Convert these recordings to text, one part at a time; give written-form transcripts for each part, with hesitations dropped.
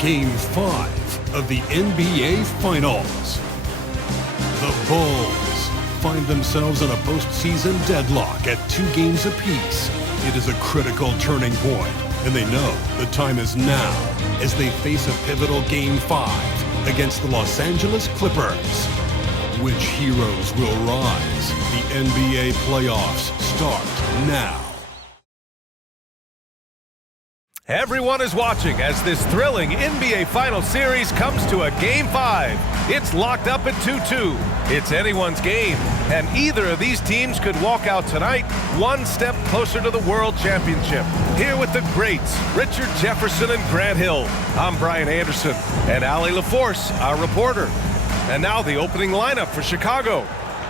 Game 5 of the NBA Finals. The Bulls find themselves in a postseason deadlock at 2 games apiece. It is a critical turning point, and they know the time is now as they face a pivotal Game 5 against the Los Angeles Clippers. Which heroes will rise? The NBA playoffs start now. Everyone is watching as this thrilling NBA Final Series comes to a Game 5. It's locked up at 2-2. It's anyone's game, and either of these teams could walk out tonight one step closer to the World Championship. Here with the greats, Richard Jefferson and Grant Hill. I'm Brian Anderson, and Allie LaForce, our reporter. And now the opening lineup for Chicago.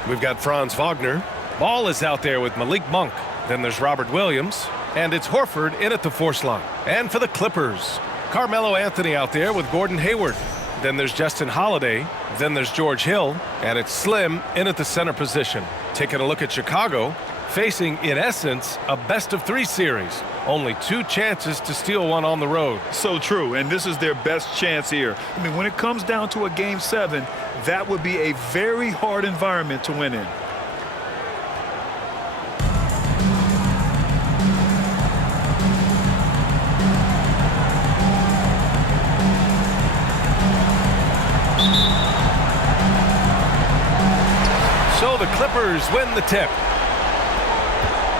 We've got Franz Wagner. Ball is out there with Malik Monk. Then there's Robert Williams. And it's Horford in at the force line. And for the Clippers, Carmelo Anthony out there with Gordon Hayward. Then there's Justin Holiday. Then there's George Hill. And it's Slim in at the center position. Taking a look at Chicago, facing, in essence, a best-of-3 series. Only 2 chances to steal one on the road. So true, and this is their best chance here. I mean, when it comes down to a Game 7, that would be a very hard environment to win in. So the Clippers win the tip.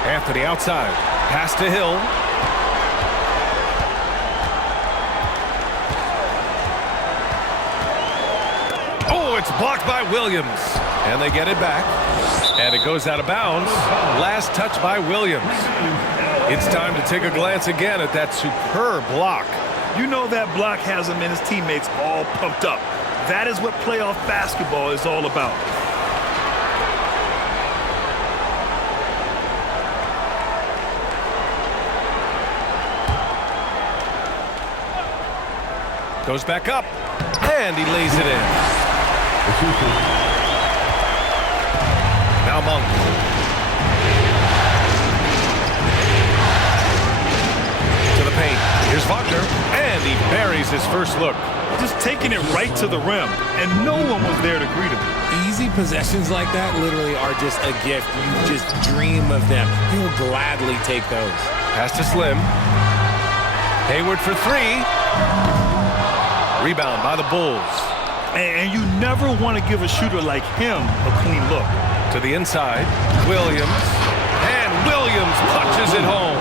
Anthony outside. Pass to Hill. Oh, it's blocked by Williams. And they get it back. And it goes out of bounds. Last touch by Williams. It's time to take a glance again at that superb block. You know that block has him and his teammates all pumped up. That is what playoff basketball is all about. Goes back up, and he lays it in. Now Monk. To the paint. Here's Wagner, and he buries his first look. Just taking it right to the rim, and no one was there to greet him. Easy possessions like that literally are just a gift. You just dream of them. He'll gladly take those. Pass to Slim. Hayward for 3. Rebound by the Bulls. And you never want to give a shooter like him a clean look. To the inside, Williams. And Williams punches it home.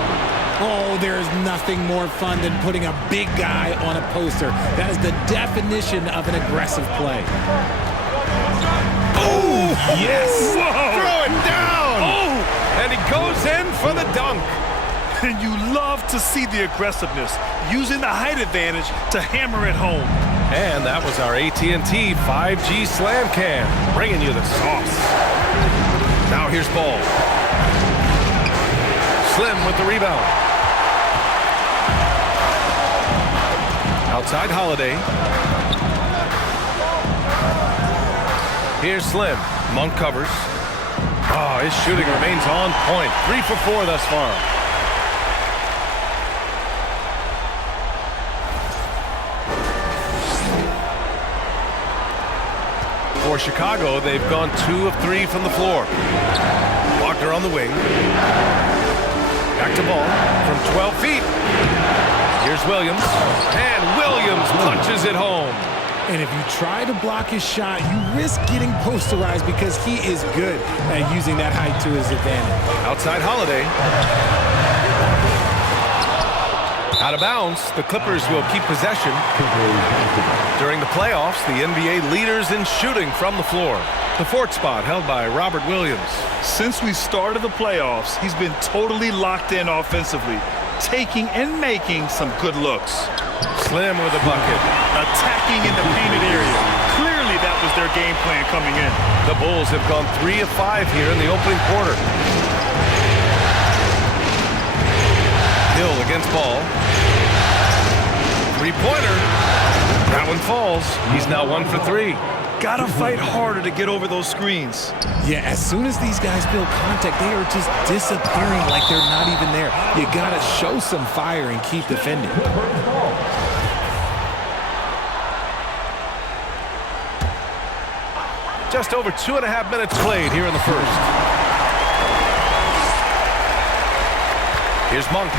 Oh, there's nothing more fun than putting a big guy on a poster. That is the definition of an aggressive play. Oh, yes! Whoa. Throw it down! Oh! And he goes in for the dunk. And you love to see the aggressiveness, using the height advantage to hammer it home. And that was our AT&T 5G Slam Cam, bringing you the sauce. Now here's Ball. Slim with the rebound. Outside Holiday. Here's Slim. Monk covers. Oh, his shooting remains on point. 3 for 4 thus far. For Chicago, they've gone 2 of 3 from the floor. Wagner on the wing. Back to Ball from 12 feet. Here's Williams. And Williams punches it home. And if you try to block his shot, you risk getting posterized because he is good at using that height to his advantage. Outside Holiday. Out of bounds, the Clippers will keep possession. During the playoffs, the NBA leaders in shooting from the floor. The 4th spot held by Robert Williams. Since we started the playoffs, he's been totally locked in offensively, taking and making some good looks. Slim with a bucket. Attacking in the painted area. Clearly that was their game plan coming in. The Bulls have gone 3 of 5 here in the opening quarter. Hill against Ball. 3-pointer. That one falls. He's now 1 for 3. Gotta fight harder to get over those screens. Yeah, as soon as these guys feel contact, they are just disappearing like they're not even there. You gotta show some fire and keep defending. Just over 2.5 minutes played here in the first. Here's Monk.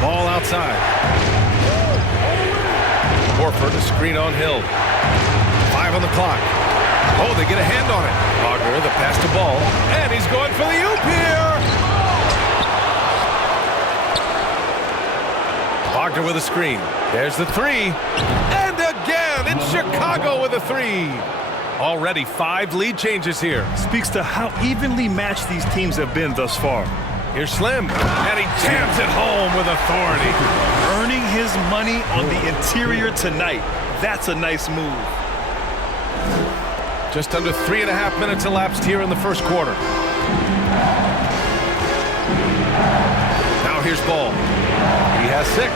Ball outside. Horford, a screen on Hill. 5 on the clock. Oh, they get a hand on it. Wagner, the pass to Ball. And he's going for the oop here. Wagner with a screen. There's the three. And again, it's Chicago with a three. Already 5 lead changes here. Speaks to how evenly matched these teams have been thus far. Here's Slim, and he jams it home with authority. Earning his money on the interior tonight. That's a nice move. Just under 3.5 minutes elapsed here in the first quarter. Now here's Ball. He has 6.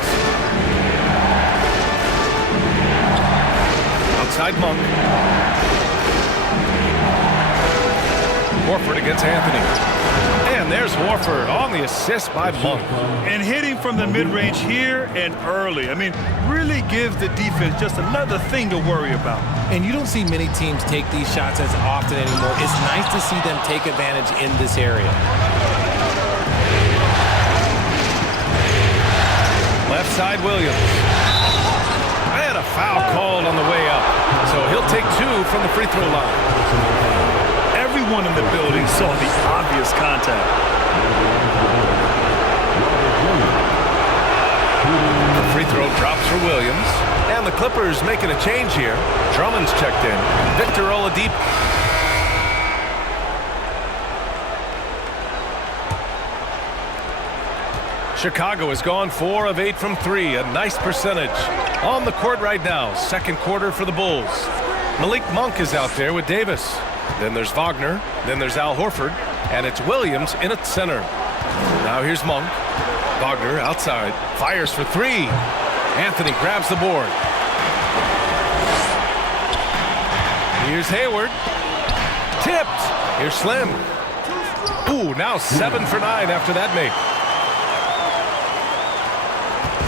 Outside Monk. Horford against Anthony. And there's Horford on the assist by Monk. And hitting from the mid-range here and early. I mean, really gives the defense just another thing to worry about. And you don't see many teams take these shots as often anymore. It's nice to see them take advantage in this area. Left side Williams. And a foul called on the way up. So he'll take 2 from the free throw line. Everyone in the building saw the obvious contact. The free throw drops for Williams. And the Clippers making a change here. Drummond's checked in. Victor Oladipo. Chicago has gone 4 of 8 from 3. A nice percentage. On the court right now. Second quarter for the Bulls. Malik Monk is out there with Davis. Then there's Wagner. Then there's Al Horford. And it's Williams in at center. Now here's Monk. Wagner outside. Fires for 3. Anthony grabs the board. Here's Hayward. Tipped. Here's Slim. Ooh, now 7 for 9 after that make.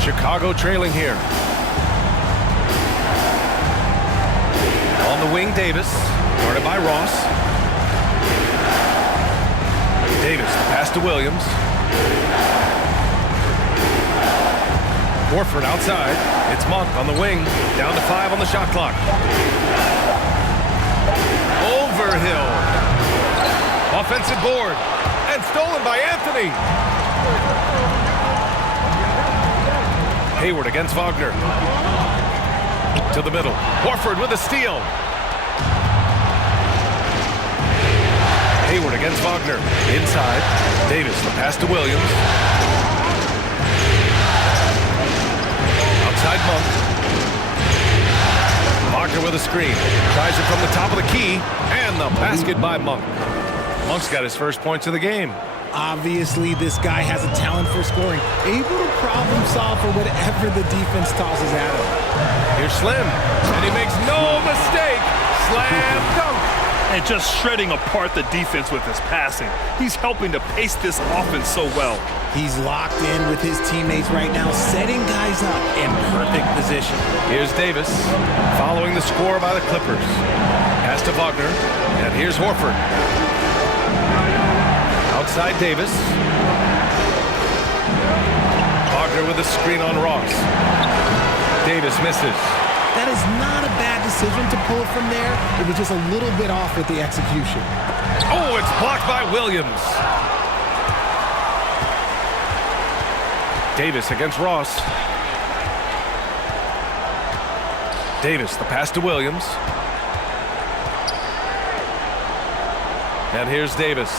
Chicago trailing here. On the wing, Davis. Guarded by Ross. Davis, the pass to Williams. Horford outside. It's Monk on the wing. Down to 5 on the shot clock. Overhill. Offensive board. And stolen by Anthony. Hayward against Wagner. To the middle. Horford with a steal. Hayward against Wagner. Inside. Davis, the pass to Williams. Outside Monk. Wagner with a screen. Tries it from the top of the key. And the basket by Monk. Monk's got his first points of the game. Obviously, this guy has a talent for scoring. Able to problem solve for whatever the defense tosses at him. Here's Slim. And he makes no mistake. Slam dunk. And just shredding apart the defense with his passing. He's helping to pace this offense so well. He's locked in with his teammates right now, setting guys up in perfect position. Here's Davis, following the score by the Clippers. Pass to Wagner, and here's Horford. Outside Davis. Wagner with a screen on Ross. Davis misses. That is not a bad decision to pull it from there. It was just a little bit off with the execution. Oh, it's blocked by Williams. Davis against Ross. Davis, the pass to Williams. And here's Davis.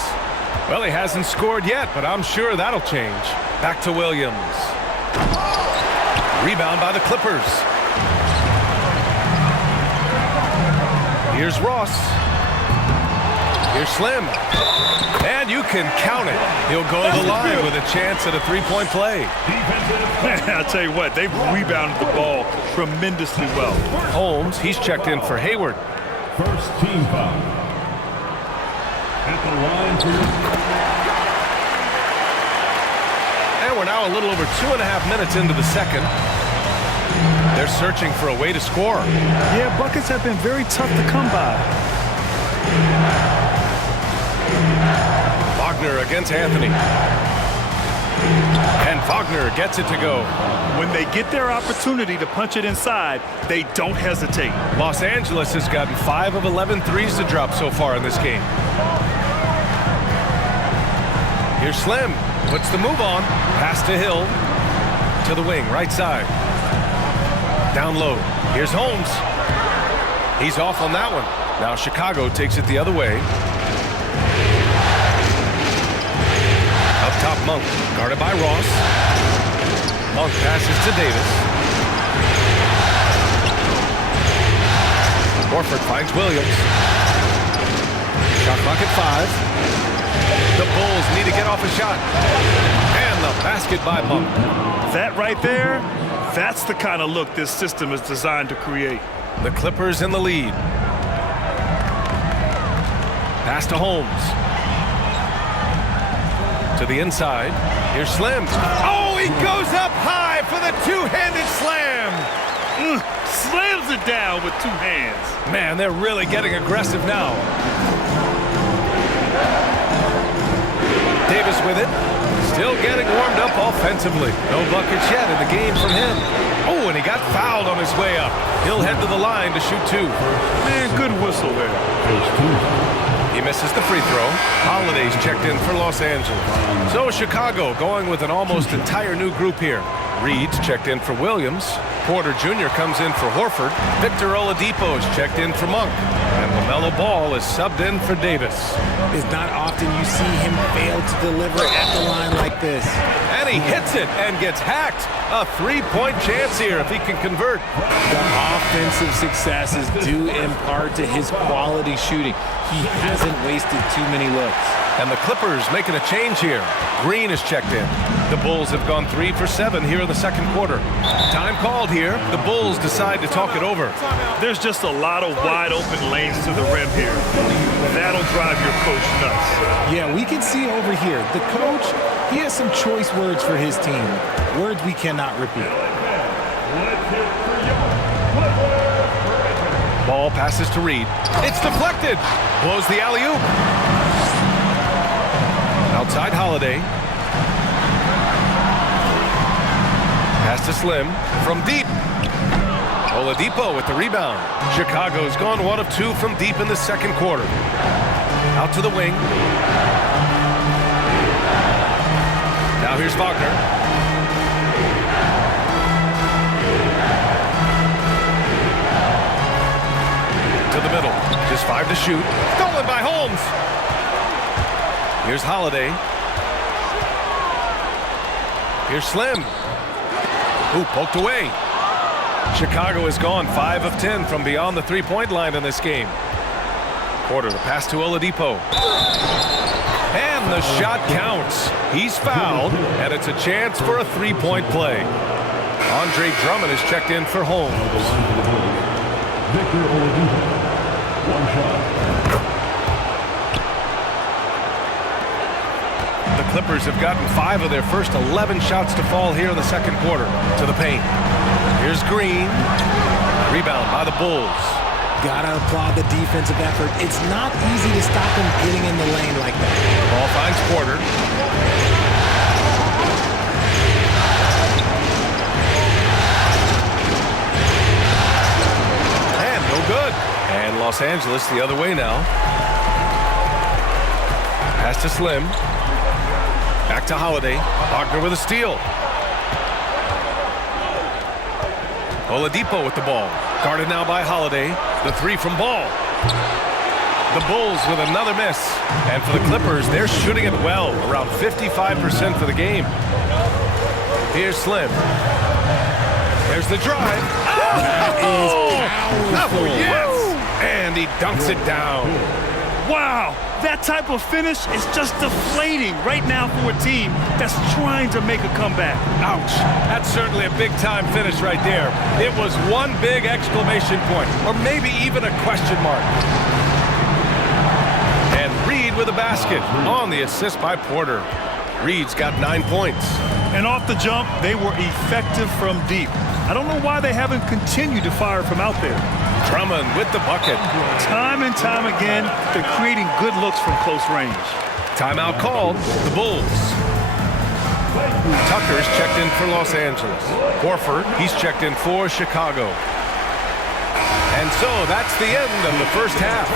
Well, he hasn't scored yet, but I'm sure that'll change. Back to Williams. Rebound by the Clippers. Here's Ross. Here's Slim. And you can count it. He'll go to the line with a chance at a three-point play. I'll tell you what, they've rebounded the ball tremendously well. Holmes, he's checked in for Hayward. First team foul. At the line for And we're now a little over 2.5 minutes into the second. They're searching for a way to score. Yeah, buckets have been very tough to come by. Wagner against Anthony. And Wagner gets it to go. When they get their opportunity to punch it inside, they don't hesitate. Los Angeles has gotten 5 of 11 threes to drop so far in this game. Here's Slim. Puts the move on. Pass to Hill. To the wing, right side. Down low. Here's Holmes. He's off on that one. Now Chicago takes it the other way. Up top, Monk. Guarded by Ross. Monk passes to Davis. Horford finds Williams. Shot clock at 5. The Bulls need to get off a shot. And the basket by Monk. That right there, that's the kind of look this system is designed to create. The Clippers in the lead. Pass to Holmes. To the inside. Here's Slim. Oh, he goes up high for the two-handed slam. Slams it down with 2 hands. Man, they're really getting aggressive now. Davis with it. Still getting warmed up offensively. No buckets yet in the game from him. Oh, and he got fouled on his way up. He'll head to the line to shoot 2. Man, good whistle there. He misses the free throw. Holiday's checked in for Los Angeles. So Chicago going with an almost entire new group here. Reed's checked in for Williams. Porter Jr. comes in for Horford. Victor Oladipo's checked in for Monk. And LaMelo Ball is subbed in for Davis. It's not often you see him fail to deliver at the line like this. And he hits it and gets hacked. A 3-point chance here if he can convert. The offensive success is due in part to his quality shooting. He hasn't wasted too many looks. And the Clippers making a change here. Green is checked in. The Bulls have gone 3 for 7 here in the second quarter. Time called here. The Bulls decide to talk it over. There's just a lot of wide open lanes to the rim here. That'll drive your coach nuts. Yeah, we can see over here. The coach, he has some choice words for his team. Words we cannot repeat. Ball passes to Reed. It's deflected. Blows the alley-oop. Outside Holiday. Pass to Slim. From deep. Oladipo with the rebound. Chicago's gone 1 of 2 from deep in the second quarter. Out to the wing. Now here's Wagner. To the middle. Just 5 to shoot. Stolen by Holmes. Here's Holiday. Here's Slim. Ooh, poked away. Chicago has gone 5 of 10 from beyond the three-point line in this game. Porter, the pass to Oladipo. And the shot counts. He's fouled, and it's a chance for a three-point play. Andre Drummond is checked in for Holmes. Victor Oladipo. 1 shot. The Clippers have gotten 5 of their first 11 shots to fall here in the second quarter. To the paint. Here's Green. Rebound by the Bulls. Gotta applaud the defensive effort. It's not easy to stop him getting in the lane like that. Ball finds Porter. And no good. And Los Angeles the other way now. Pass to Slim. Back to Holiday. Wagner with a steal. Oladipo with the ball. Guarded now by Holiday. The 3 from Ball. The Bulls with another miss. And for the Clippers, they're shooting it well. Around 55% for the game. Here's Slim. There's the drive. Powerful. Yes! And he dunks it down. Wow, that type of finish is just deflating right now for a team that's trying to make a comeback. Ouch. That's certainly a big-time finish right there. It was one big exclamation point, or maybe even a question mark. And Reed with a basket on the assist by Porter. Reed's got 9 points. And off the jump, they were effective from deep. I don't know why they haven't continued to fire from out there. Drummond with the bucket. Time and time again, they're creating good looks from close range. Timeout called, the Bulls. Tucker's checked in for Los Angeles. Horford, he's checked in for Chicago. And so that's the end of the first half.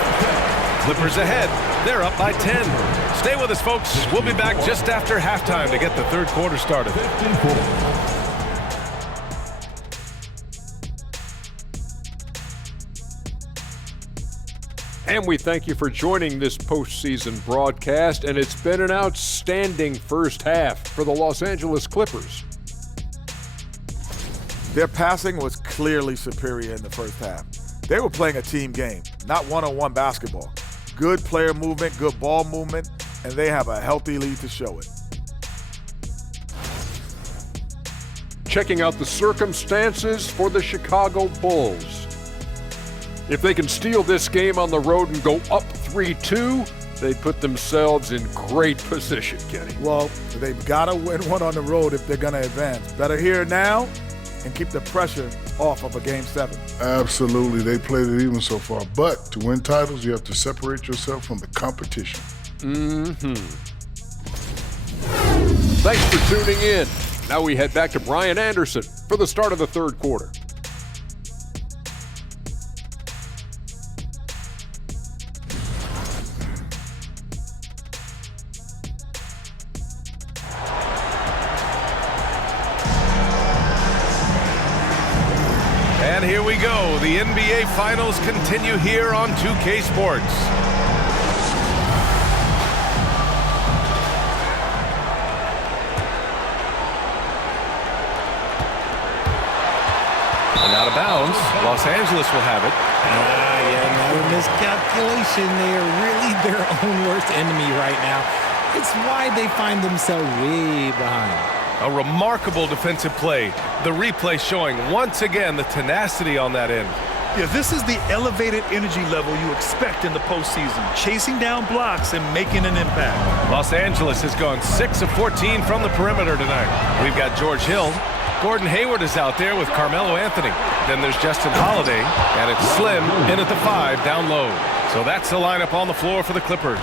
Clippers ahead. They're up by 10. Stay with us, folks. We'll be back just after halftime to get the third quarter started. And we thank you for joining this postseason broadcast, and it's been an outstanding first half for the Los Angeles Clippers. Their passing was clearly superior in the first half. They were playing a team game, not one-on-one basketball. Good player movement, good ball movement, and they have a healthy lead to show it. Checking out the circumstances for the Chicago Bulls. If they can steal this game on the road and go up 3-2, they put themselves in great position, Kenny. Well, they've got to win one on the road if they're going to advance. Better here now and keep the pressure off of a Game 7. Absolutely. They played it even so far. But to win titles, you have to separate yourself from the competition. Thanks for tuning in. Now we head back to Brian Anderson for the start of the third quarter. And here we go. The NBA Finals continue here on 2K Sports. And out of bounds, Los Angeles will have it. Another miscalculation. They are really their own worst enemy right now. It's why they find themselves way behind. A remarkable defensive play. The replay showing once again the tenacity on that end. Yeah, this is the elevated energy level you expect in the postseason. Chasing down blocks and making an impact. Los Angeles has gone 6 of 14 from the perimeter tonight. We've got George Hill. Gordon Hayward is out there with Carmelo Anthony. Then there's Justin Holiday, and it's Slim in at the 5 down low. So that's the lineup on the floor for the Clippers.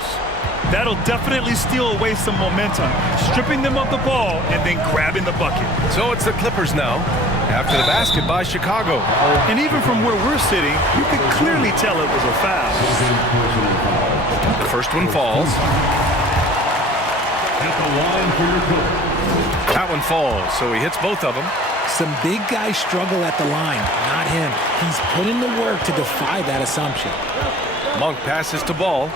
That'll definitely steal away some momentum, stripping them of the ball and then grabbing the bucket. So it's the Clippers now, after the basket by Chicago. And even from where we're sitting, you can clearly tell it was a foul. The first one falls. At the line for your goal. That one falls, so he hits both of them. Some big guys struggle at the line, not him. He's put in the work to defy that assumption. Monk passes to Ball.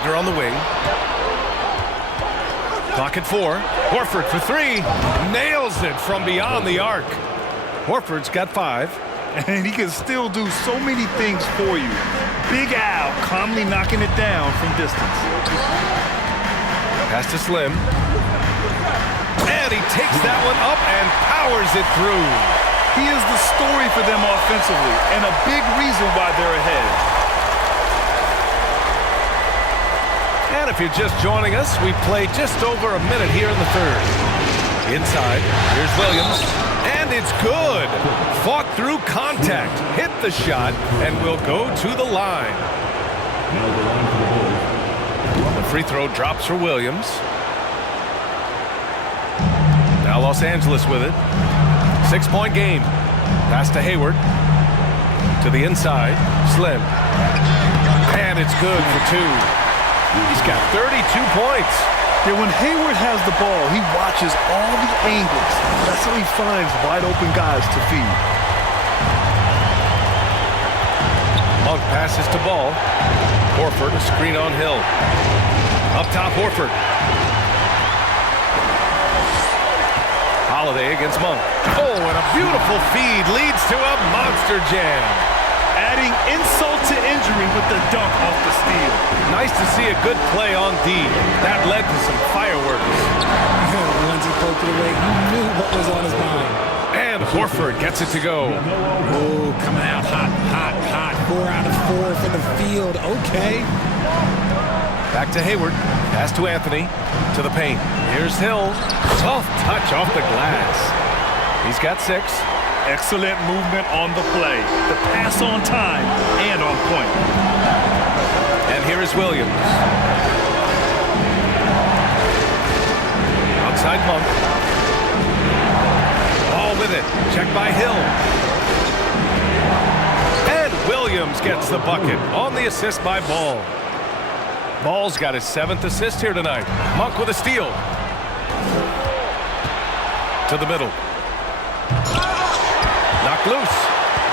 Wagner on the wing. Clock at 4. Horford for 3. Nails it from beyond the arc. Horford's got 5. And he can still do so many things for you. Big Al calmly knocking it down from distance. Pass to Slim. And he takes that one up and powers it through. He is the story for them offensively and a big reason why they're ahead. And if you're just joining us, we play just over a minute here in the third. Inside, here's Williams. And it's good. Fought through contact, hit the shot, and will go to the line. Now the line for the Bulls. The free throw drops for Williams. Now Los Angeles with it. 6-point game. Pass to Hayward. To the inside. Slim. And it's good for 2. He's got 32 points. Yeah, when Hayward has the ball, he watches all the angles. That's how he finds wide open guys to feed. Monk passes to Ball. Horford, a screen on Hill. Up top, Horford. Holiday against Monk. Oh, and a beautiful feed leads to a monster jam. Adding insult to injury with the dunk off the steal. Nice to see a good play on D. That led to some fireworks. Once he poked it away, he knew what was on his mind. And And Horford gets it to go. Oh, coming out hot, hot, hot. 4 out of 4 for the field. Okay. Back to Hayward. Pass to Anthony. To the paint. Here's Hill. Soft touch off the glass. He's got 6. Excellent movement on the play. The pass on time and on point. And here is Williams. Outside Monk. Ball with it. Checked by Hill. And Williams gets the bucket on the assist by Ball. Ball's got his 7th assist here tonight. Monk with a steal. To the middle. Knocked loose.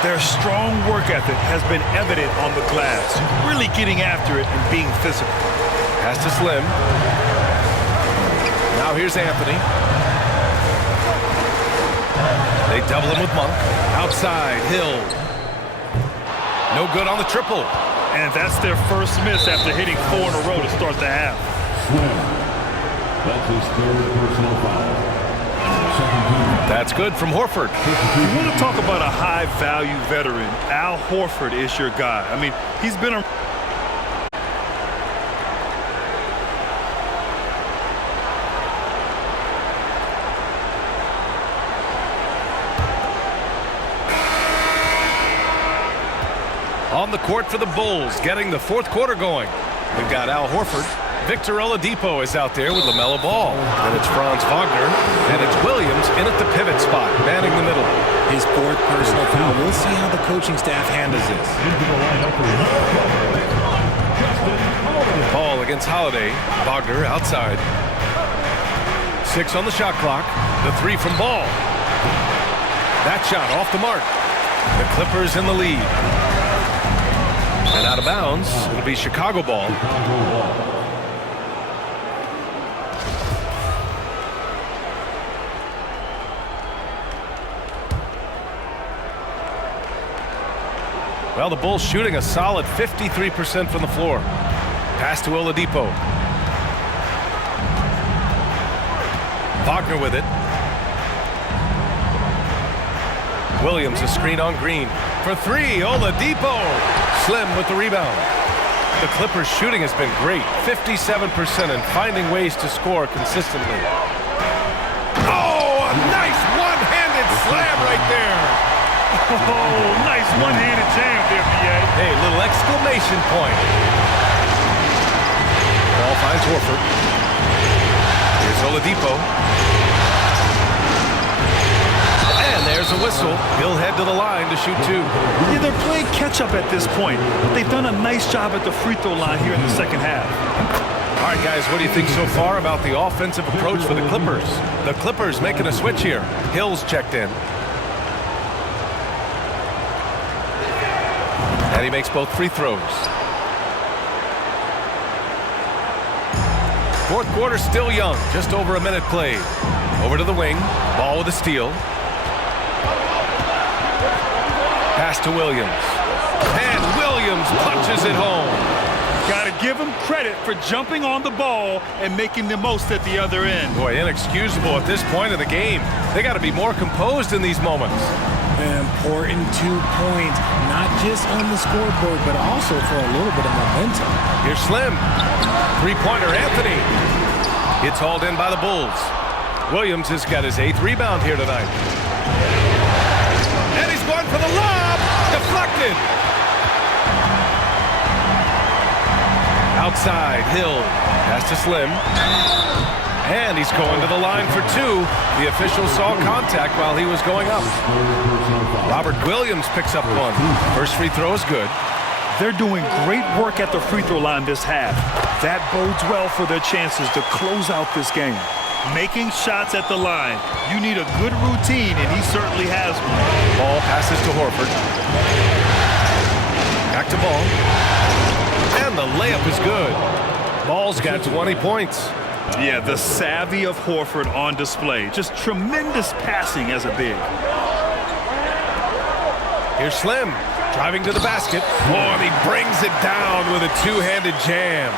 Their strong work ethic has been evident on the glass. Really getting after it and being physical. Pass to Slim. Now here's Anthony. They double him with Monk. Outside, Hill. No good on the triple. And that's their first miss after hitting 4 in a row to start the half. Slim. That's his 3rd personal foul. Second team. That's good from Horford. You want to talk about a high-value veteran. Al Horford is your guy. I mean, he's been a... On the court for the Bulls, getting the 4th quarter going. We've got Al Horford. Victor Oladipo is out there with LaMelo Ball. Then it's Franz Wagner. And it's Williams in at the pivot spot, manning the middle. His 4th personal foul. We'll see how the coaching staff handles this. Ball against Holiday. Wagner outside. 6 on the shot clock. The 3 from Ball. That shot off the mark. The Clippers in the lead. And out of bounds, it'll be Chicago ball. Well, the Bulls shooting a solid 53% from the floor. Pass to Oladipo. Wagner with it. Williams a screen on Green. For 3, Oladipo. Slim with the rebound. The Clippers shooting has been great. 57% and finding ways to score consistently. Oh, a nice one-handed slam right there. Oh, nice one-handed jam there, B.A. Hey, little exclamation point. Ball finds Horford. Here's Oladipo. And there's a whistle. He'll head to the line to shoot 2. Yeah, they're playing catch-up at this point, but they've done a nice job at the free throw line here in the second half. All right, guys, what do you think so far about the offensive approach for the Clippers? The Clippers making a switch here. Hill's checked in. And he makes both free throws. 4th quarter still young. Just over a minute played. Over to the wing. Ball with a steal. Pass to Williams. And Williams punches it home. Got to give him credit for jumping on the ball and making the most at the other end. Boy, inexcusable at this point of the game. They got to be more composed in these moments. An important 2 points, not just on the scoreboard, but also for a little bit of momentum. Here's Slim. 3-pointer Anthony. It's hauled in by the Bulls. Williams has got his 8th rebound here tonight. And he's going for the lob. Deflected. Outside, Hill. Pass to Slim. And he's going to the line for 2. The official saw contact while he was going up. Robert Williams picks up 1. First free throw is good. They're doing great work at the free throw line this half. That bodes well for their chances to close out this game. Making shots at the line. You need a good routine, and he certainly has one. Ball passes to Horford. Back to Ball. And the layup is good. Ball's got 20 points. Yeah, the savvy of Horford on display. Just tremendous passing as a big. Here's Slim driving to the basket. Oh, and he brings it down with a 2-handed jam.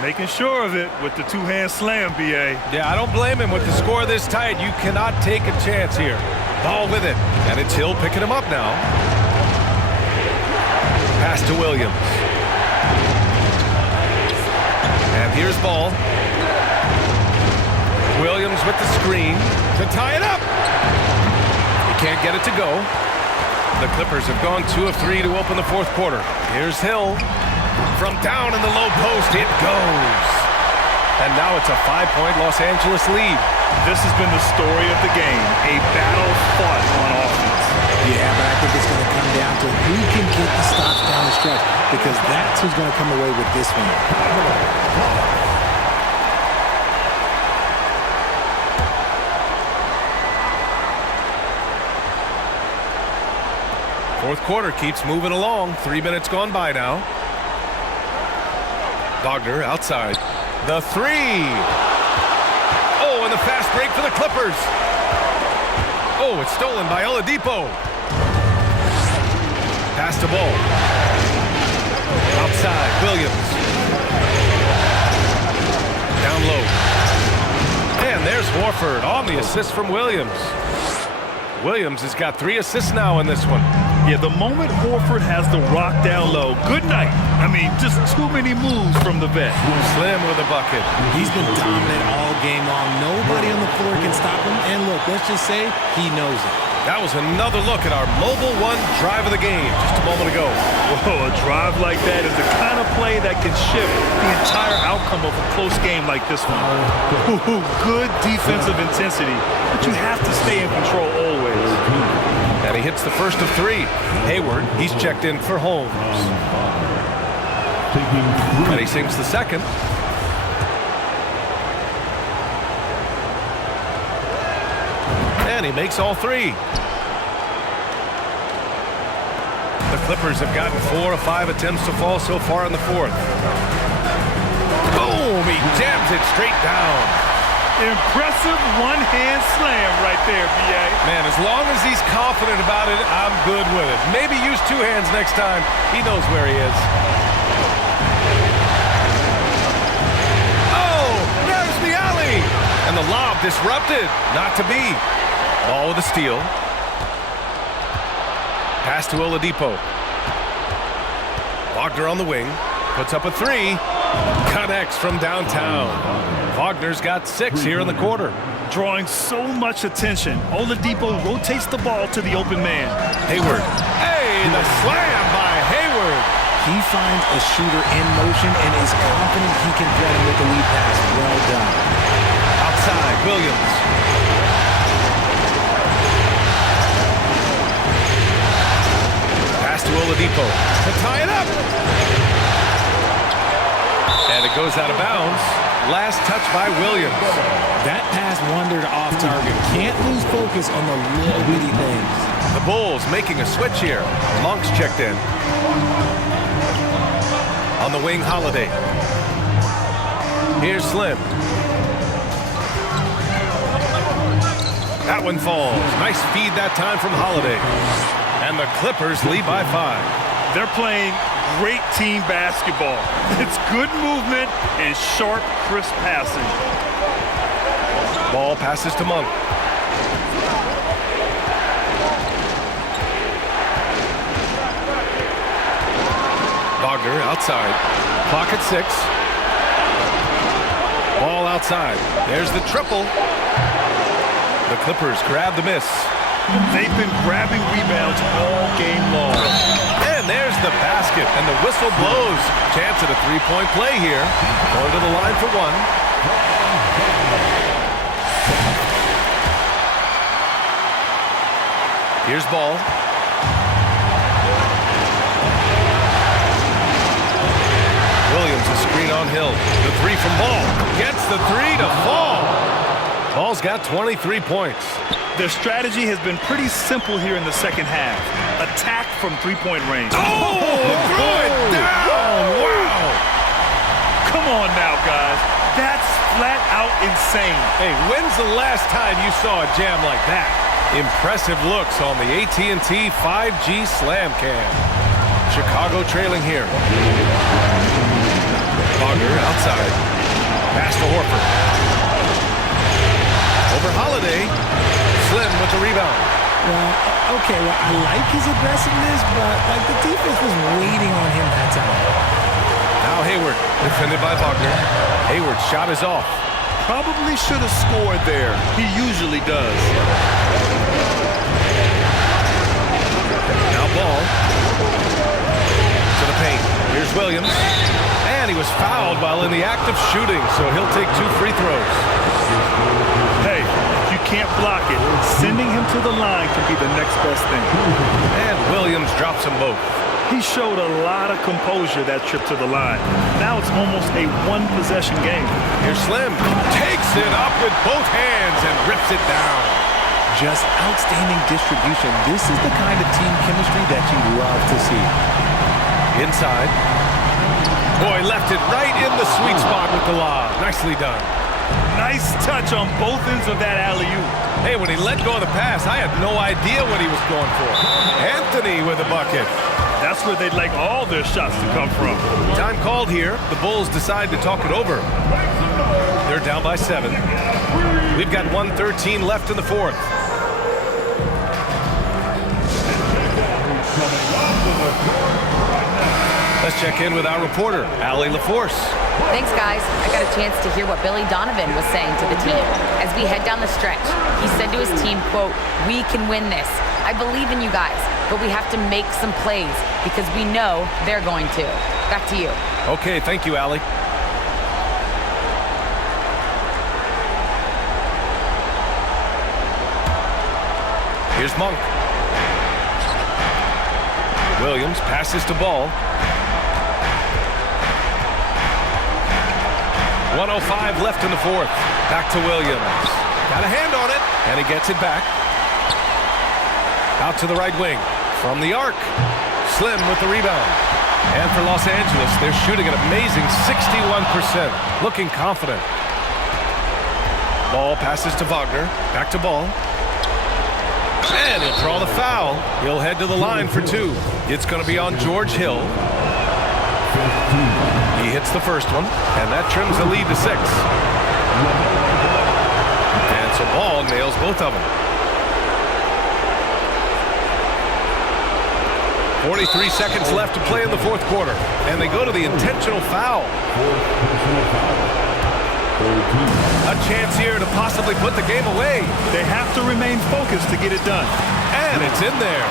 Making sure of it with the 2-hand slam, B.A. Yeah, I don't blame him with the score this tight. You cannot take a chance here. Ball with it, and it's Hill picking him up now. Pass to Williams. And here's Ball. Williams with the screen to tie it up. He can't get it to go. The Clippers have gone 2 of 3 to open the fourth quarter. Here's Hill. From down in the low post, it goes. And now it's a 5-point Los Angeles lead. This has been the story of the game, a battle fought on offense. Yeah, but I think it's going to come down to who can get the stops down the stretch, because that's who's going to come away with this one. Fourth quarter keeps moving along. 3 minutes gone by now. Wagner outside. The three. Oh, and the fast break for the Clippers. Oh, it's stolen by Oladipo. Pass to Ball. Outside, Williams. Down low. And there's Horford on the assist from Williams. Williams has got 3 assists now in this one. Yeah, the moment Horford has the rock down low, good night. I mean, just too many moves from the vet. Slim with a bucket. He's been dominant all game long. Nobody on the floor can stop him. And look, let's just say he knows it. That was another look at our Mobile One drive of the game just a moment ago. Whoa, a drive like that is the kind of play that can shift the entire outcome of a close game like this one. Ooh, good defensive intensity, but you have to stay in control always. And he hits the first of 3. Hayward, he's checked in for Holmes. And he sinks the second. And he makes all 3. The Clippers have gotten 4 of 5 attempts to fall so far in the fourth. Boom! He jams it straight down. Impressive one-hand slam right there, B.A. Man, as long as he's confident about it, I'm good with it. Maybe use 2 hands next time. He knows where he is. Oh, there's the alley. And the lob disrupted. Not to be. Ball with a steal. Pass to Oladipo. Wagner on the wing. Puts up a 3. Connects from downtown. Wagner's got 6 here in the quarter. Drawing so much attention, Oladipo rotates the ball to the open man. Hayward. Hey, the slam by Hayward. He finds a shooter in motion and is confident he can thread him with the lead pass. Well done. Outside, Williams. Pass to Oladipo to tie it up. And it goes out of bounds. Last touch by Williams. That pass wandered off target. Can't lose focus on the little bitty things. The Bulls making a switch here. Monk's checked in. On the wing, Holiday. Here's Slim. That one falls. Nice feed that time from Holiday. And the Clippers lead by 5. They're playing great team basketball. It's good movement and sharp, crisp passing. Ball passes to Monk. Wagner outside. Clock at 6. Ball outside. There's the triple. The Clippers grab the miss. They've been grabbing rebounds all game long. And there's the basket, and the whistle blows. Chance at a 3-point play here. Going to the line for 1. Here's Ball. Williams a screen on Hill. The 3 from Ball. Gets the 3 to fall. Ball's got 23 points. Their strategy has been pretty simple here in the second half. Attack from 3-point range. Oh, threw it down. Wow. Come on now, guys. That's flat out insane. Hey, when's the last time you saw a jam like that? Impressive looks on the AT&T 5G Slam Cam. Chicago trailing here. Wagner outside. Pass to Horford. Over Holiday. Slim with the rebound. Well, I like his aggressiveness, but like the defense was waiting on him that time. Now Hayward, defended by Wagner. Hayward's shot is off. Probably should have scored there. He usually does. Now ball. To the paint. Here's Williams. And he was fouled while in the act of shooting, so he'll take 2 free throws. Hey, if you can't block it, sending him to the line can be the next best thing. And Williams drops them both. He showed a lot of composure that trip to the line. Now it's almost a one-possession game. Here's Slim. Takes it up with both hands and rips it down. Just outstanding distribution. This is the kind of team chemistry that you love to see. Inside. Boy, left it right in the sweet spot with the lob. Nicely done. Nice touch on both ends of that alley-oop. Hey, when he let go of the pass, I had no idea what he was going for. Anthony with a bucket. That's where they'd like all their shots to come from. Time called here. The Bulls decide to talk it over. They're down by 7. We've got 1:13 left in the 4th. Let's check in with our reporter, Allie LaForce. Thanks, guys. I got a chance to hear what Billy Donovan was saying to the team. As we head down the stretch, he said to his team, quote, "We can win this. I believe in you guys, but we have to make some plays because we know they're going to." Back to you. Okay, thank you, Allie. Here's Monk. Williams passes to Ball. 1:05 left in the 4th. Back to Williams. Got a hand on it, and he gets it back. Out to the right wing. From the arc. Slim with the rebound. And for Los Angeles, they're shooting an amazing 61%. Looking confident. Ball passes to Wagner. Back to Ball. And he'll draw the foul. He'll head to the line for 2. It's going to be on George Hill. He hits the first one, and that trims the lead to 6. And so Ball nails both of them. 43 seconds left to play in the 4th quarter, and they go to the intentional foul. A chance here to possibly put the game away. They have to remain focused to get it done. And it's in there.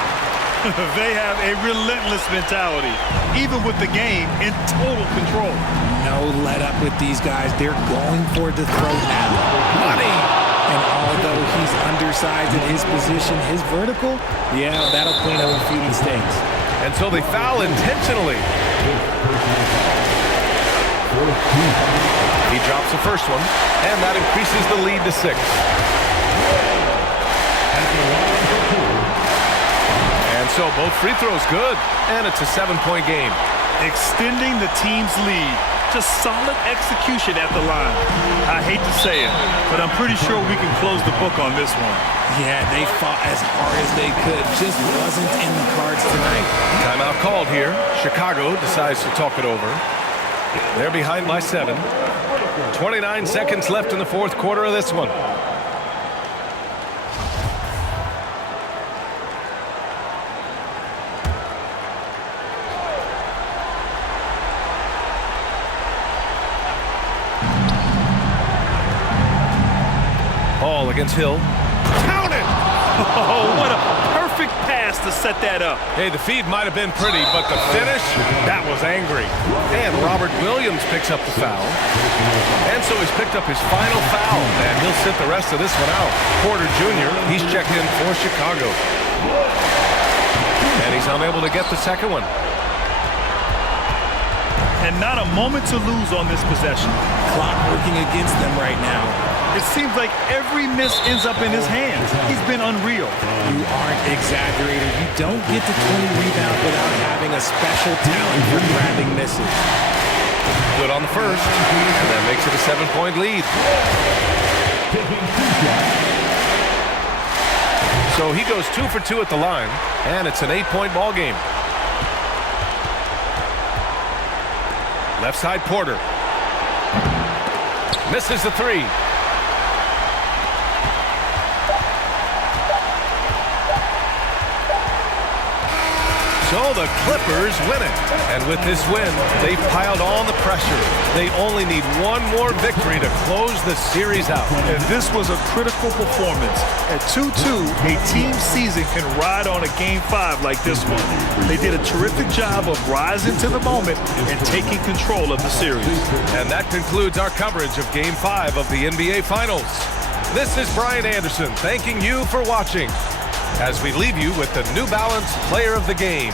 They have a relentless mentality, even with the game in total control. No let up with these guys. They're going for the throw now. Money. And although he's undersized in his position, his vertical, yeah, that'll clean up a few mistakes. And so they foul intentionally. He drops the first one, and that increases the lead to 6. And so both free throws good, and it's a 7-point game. Extending the team's lead. Just solid execution at the line. I hate to say it, but I'm pretty sure we can close the book on this one. Yeah, they fought as hard as they could. Just wasn't in the cards tonight. Timeout called here. Chicago decides to talk it over. They're behind by 7. 29 seconds left in the 4th quarter of this one. Ball against Hill. Count it! Oh, what a perfect pass to set that up. Hey, the feed might have been pretty, but the finish, that was angry. And Robert Williams picks up the foul. And so he's picked up his final foul, and he'll sit the rest of this one out. Porter Jr., he's checked in for Chicago. And he's unable to get the second one. And not a moment to lose on this possession. Clock working against them right now. It seems like every miss ends up in his hands. He's been unreal. You aren't exaggerating. You don't get to 20 rebounds without having a special talent for grabbing misses. Good on the first, and that makes it a 7-point lead. So he goes 2 for 2 at the line, and it's an 8-point ball game. Left side Porter. Misses the 3. So the Clippers win it. And with this win, they've piled on the pressure. They only need one more victory to close the series out. And this was a critical performance. At 2-2, a team season can ride on a Game 5 like this one. They did a terrific job of rising to the moment and taking control of the series. And that concludes our coverage of Game 5 of the NBA Finals. This is Brian Anderson thanking you for watching as we leave you with the New Balance Player of the Game.